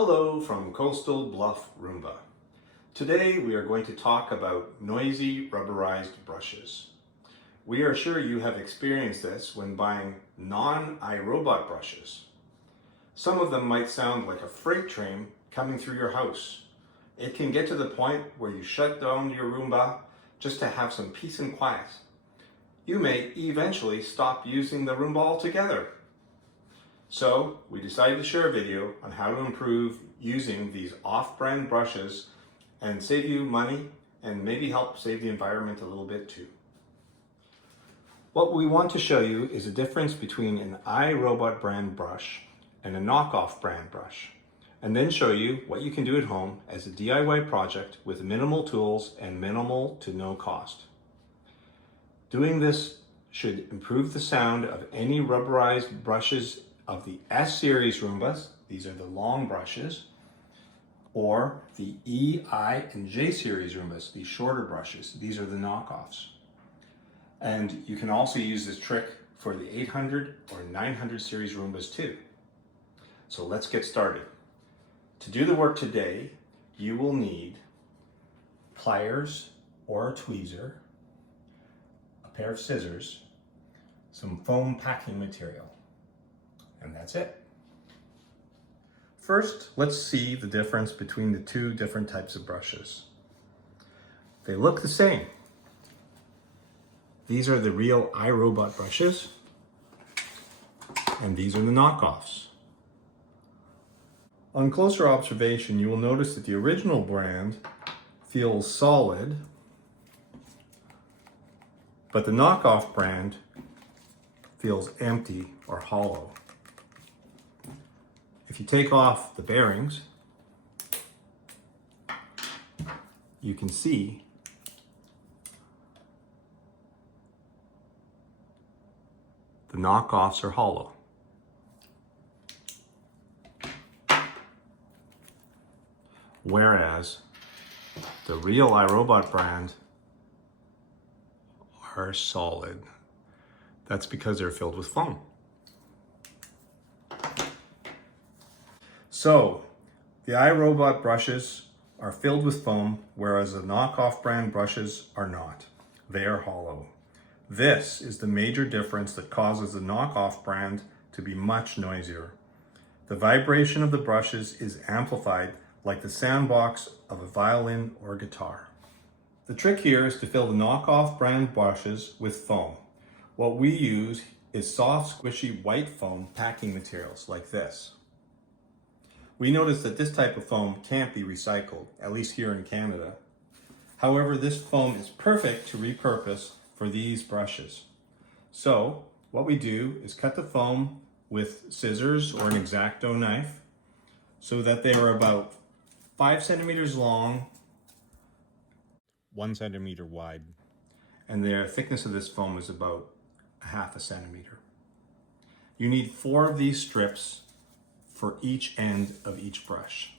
Hello from Coastal Bluff, Roomba. Today we are going to talk about noisy rubberized brushes. We are sure you have experienced this when buying non-iRobot brushes. Some of them might sound like a freight train coming through your house. It can get to the point where you shut down your Roomba just to have some peace and quiet. You may eventually stop using the Roomba altogether. So we decided to share a video on how to improve using these off-brand brushes and save you money and maybe help save the environment a little bit too. What we want to show you is a difference between an iRobot brand brush and a knockoff brand brush, and then show you what you can do at home as a DIY project with minimal tools and minimal to no cost. Doing this should improve the sound of any rubberized brushes of the S series Roombas, these are the long brushes, or the E, I, and J series Roombas, these shorter brushes, these are the knockoffs. And you can also use this trick for the 800 or 900 series Roombas too. So let's get started. To do the work today, you will need pliers or a tweezer, a pair of scissors, some foam packing material, and that's it. First, let's see the difference between the two different types of brushes. They look the same. These are the real iRobot brushes, and these are the knockoffs. On closer observation, you will notice that the original brand feels solid, but the knockoff brand feels empty or hollow. If you take off the bearings, you can see the knockoffs are hollow. Whereas the real iRobot brand are solid. That's because they're filled with foam. So, the iRobot brushes are filled with foam, whereas the knockoff brand brushes are not. They are hollow. This is the major difference that causes the knockoff brand to be much noisier. The vibration of the brushes is amplified like the soundbox of a violin or guitar. The trick here is to fill the knockoff brand brushes with foam. What we use is soft, squishy white foam packing materials like this. We noticed that this type of foam can't be recycled, at least here in Canada. However, this foam is perfect to repurpose for these brushes. So what we do is cut the foam with scissors or an X-Acto knife so that they are about 5 centimeters long, 1 centimeter wide, and the thickness of this foam is about 1/2 centimeter. You need 4 of these strips for each end of each brush,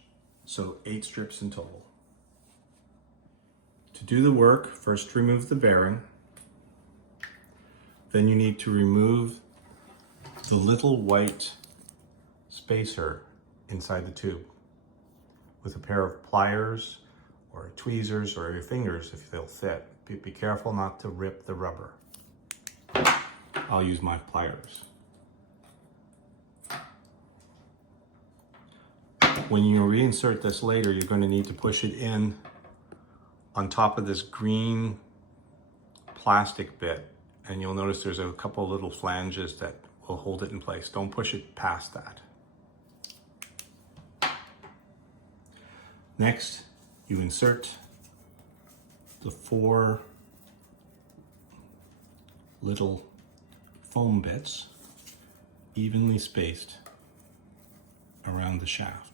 so 8 strips in total. To do the work, first remove the bearing, then you need to remove the little white spacer inside the tube with a pair of pliers or tweezers or your fingers if they'll fit. Be careful not to rip the rubber. I'll use my pliers. When you reinsert this later, you're going to need to push it in on top of this green plastic bit, and you'll notice there's a couple of little flanges that will hold it in place. Don't push it past that. Next, you insert the 4 little foam bits evenly spaced around the shaft.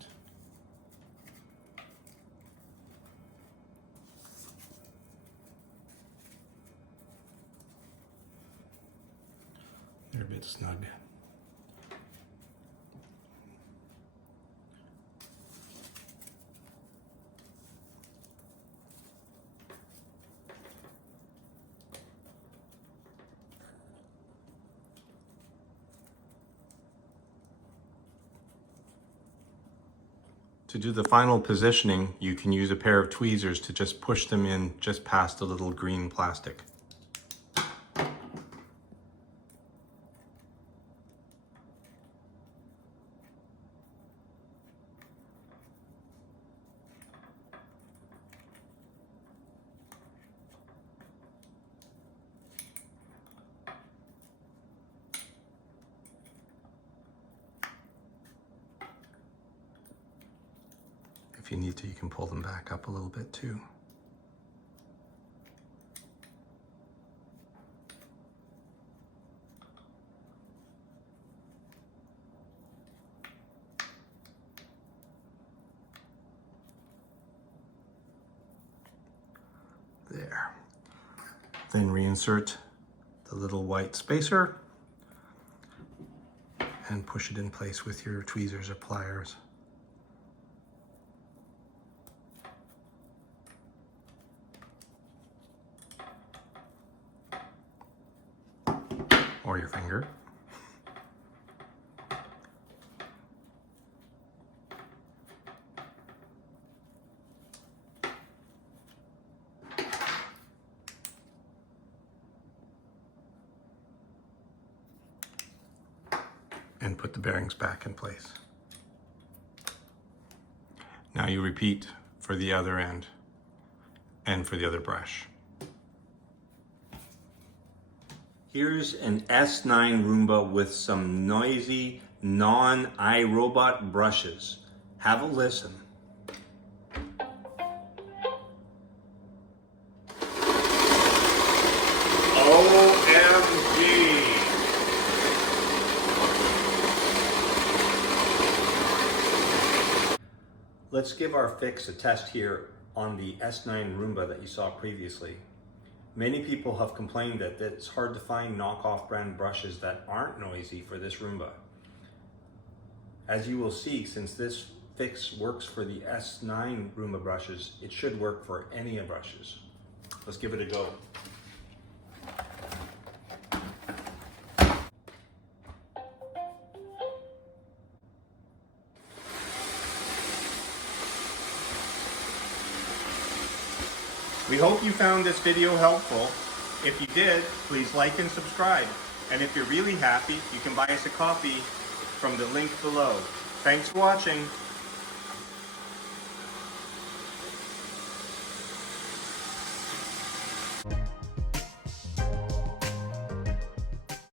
They're a bit snug. To do the final positioning, you can use a pair of tweezers to just push them in just past the little green plastic. If you need to, you can pull them back up a little bit too. There. Then reinsert the little white spacer and push it in place with your tweezers or pliers. Or your finger. And put the bearings back in place. Now you repeat for the other end and for the other brush. Here's an S9 Roomba with some noisy non-iRobot brushes. Have a listen. OMG! Let's give our fix a test here on the S9 Roomba that you saw previously. Many people have complained that it's hard to find knockoff brand brushes that aren't noisy for this Roomba. As you will see, since this fix works for the S9 Roomba brushes, it should work for any of brushes. Let's give it a go. We hope you found this video helpful. If you did, please like and subscribe. And if you're really happy, you can buy us a coffee from the link below. Thanks for watching.